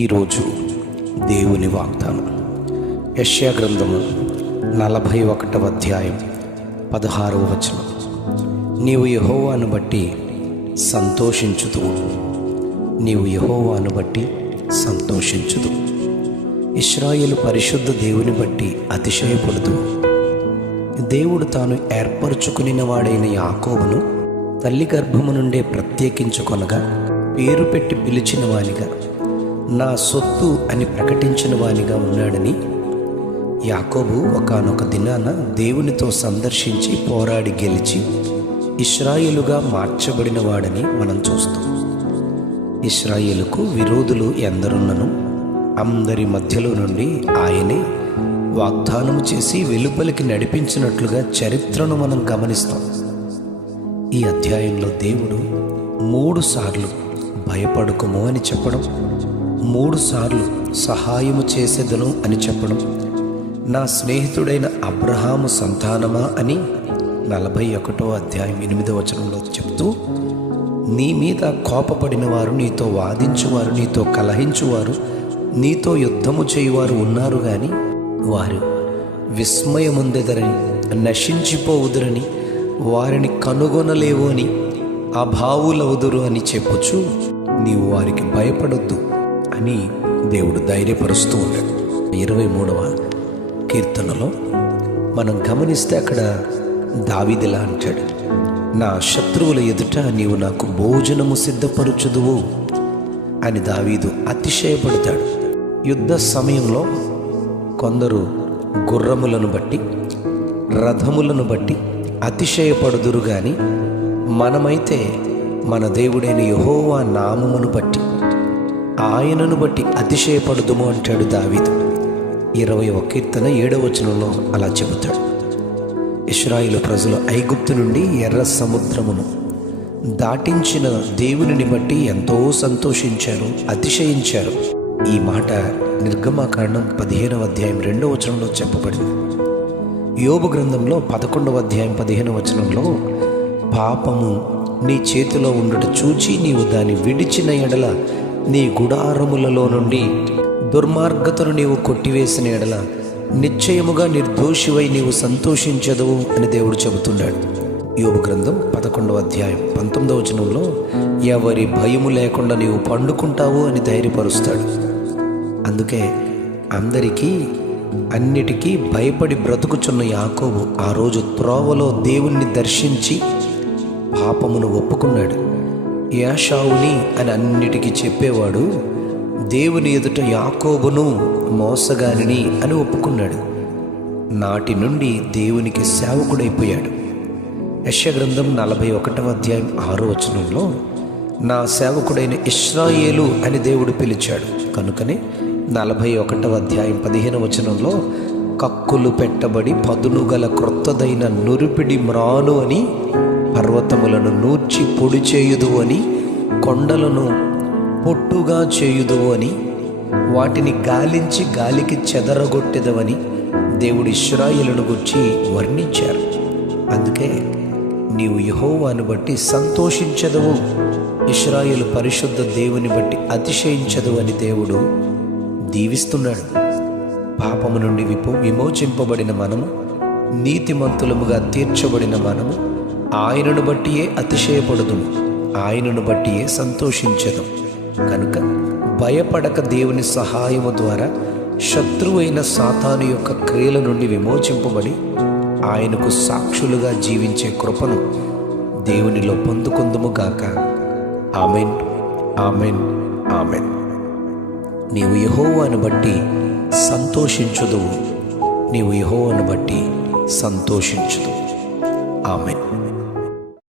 ఈరోజు దేవుని వాగ్దానం యెషయా గ్రంథము 41వ అధ్యాయం 16వ వచనం. నీవు యెహోవాను బట్టి సంతోషించుదువు, నీవు యెహోవాను బట్టి సంతోషించుదువు. ఇశ్రాయేలు పరిశుద్ధ దేవుని బట్టి అతిశయపడుదు. దేవుడు తాను ఏర్పరచుకునిన వాడైన యాకోబును తల్లి గర్భము నుండే ప్రత్యేకించుకొనగా, పేరు పెట్టి పిలిచిన వానిగా, నా సొత్తు అని ప్రకటించిన వానిగా ఉన్నాడని యాకోబు ఒకానొక దినాన దేవునితో సందర్శించి పోరాడి గెలిచి ఇశ్రాయేలుగా మార్చబడిన వాడని మనం చూస్తాం. ఇశ్రాయేలుకు విరోధులు ఎందరున్నను అందరి మధ్యలో నుండి ఆయనే వాగ్దానం చేసి వెలుపలికి నడిపించినట్లుగా చరిత్రను మనం గమనిస్తాం. ఈ అధ్యాయంలో దేవుడు 3 సార్లు భయపడకుము అని చెప్పడం, 3 సార్లు సహాయము చేసేదను అని చెప్పడం, నా స్నేహితుడైన అబ్రహాము సంతానమా అని 41వ అధ్యాయం 8వ వచనంలో చెప్తూ, నీ మీద కోపపడిన వారు, నీతో వాదించువారు, నీతో కలహించువారు, నీతో యుద్ధము చేయువారు ఉన్నారు, కానీ వారు విస్మయముందెదరని, నశించిపోవుదురని, వారిని కనుగొనలేవు అని, అభావులవుదురు అని చెప్పుచు నీవు వారికి భయపడొద్దు అని దేవుడు ధైర్యపరుస్తూ ఉన్నాడు. 23వ కీర్తనలో మనం గమనిస్తే అక్కడ దావీదులా అంటాడు, నా శత్రువుల ఎదుట నీవు నాకు భోజనము సిద్ధపరచుదువు అని దావీదు అతిశయపడతాడు. యుద్ధ సమయంలో కొందరు గుర్రములను బట్టి, రథములను బట్టి అతిశయపడుదురు, కానీ మనమైతే మన దేవుడైన యెహోవా నామమును బట్టి, ఆయనను బట్టి అతిశయపడుదుము అంటాడు దావీదు. 20వ కీర్తన 7వ వచనంలో అలా చెబుతాడు. ఇశ్రాయేలు ప్రజలు ఐగుప్తు నుండి ఎర్ర సముద్రమును దాటించిన దేవునిని బట్టి ఎంతో సంతోషించారు, అతిశయించారు. ఈ మాట నిర్గమకాండం 15వ అధ్యాయం 2వ వచనంలో చెప్పబడింది. యోబు గ్రంథంలో 11వ అధ్యాయం 15వ వచనంలో, పాపము నీ చేతిలో ఉండుట చూచి నీవు దాన్ని విడిచిన ఎడల, నీ గుడారములలో నుండి దుర్మార్గతను నీవు కొట్టివేసిన ఎడల నిశ్చయముగా నిర్దోషివై నీవు సంతోషించదువు అని దేవుడు చెబుతున్నాడు. యోబు గ్రంథం 11వ అధ్యాయం 19వ వచనంలో, ఎవరి భయము లేకుండా నీవు పండుకుంటావు అని ధైర్యపరుస్తాడు. అందుకే అందరికీ అన్నిటికీ భయపడి బ్రతుకుచున్న యాకోబు ఆ రోజు త్రోవలో దేవుణ్ణి దర్శించి పాపమును ఒప్పుకున్నాడు. ఏశావుని అని అన్నిటికీ చెప్పేవాడు దేవుని ఎదుట యాకోబును మోసగానిని అని ఒప్పుకున్నాడు. నాటి నుండి దేవునికి సేవకుడైపోయాడు. యెషయా గ్రంథం 41వ అధ్యాయం 6వ వచనంలో, నా సేవకుడైన ఇశ్రాయేలు అని దేవుడు పిలిచాడు. కనుకనే 41వ అధ్యాయం 15వ వచనంలో, కక్కులు పెట్టబడి పదును గల క్రొత్తదైన నురిపిడి మ్రాను అని, పర్వతములను నూర్చి పొడి చేయుదు అని, కొండలను పొట్టుగా చేయుదు అని, వాటిని గాలించి గాలికి చెదరగొట్టెదవని దేవుడు ఇశ్రాయేలును గురించి వర్ణించారు. అందుకే నీవు యెహోవాను బట్టి సంతోషించదవు, ఇశ్రాయేలు పరిశుద్ధ దేవుని బట్టి అతిశయించదు అని దేవుడు దీవిస్తున్నాడు. పాపము నుండి విమోచింపబడిన మనము, నీతిమంతులముగా తీర్చబడిన మనము ఆయనను బట్టియే అతిశయపడుదుము, ఆయనను బట్టియే సంతోషించదు. కనుక భయపడక దేవుని సహాయము ద్వారా శత్రువైన సాతాను యొక్క క్రియల నుండి విమోచింపబడి ఆయనకు సాక్షులుగా జీవించే కృపను దేవునిలో పొందుకుందుము గాక. Amen, amen, amen. నీవు యెహోవాను బట్టి సంతోషించుదువు, నీవు యెహోవాను బట్టి సంతోషించుదువు. ఆమెన్.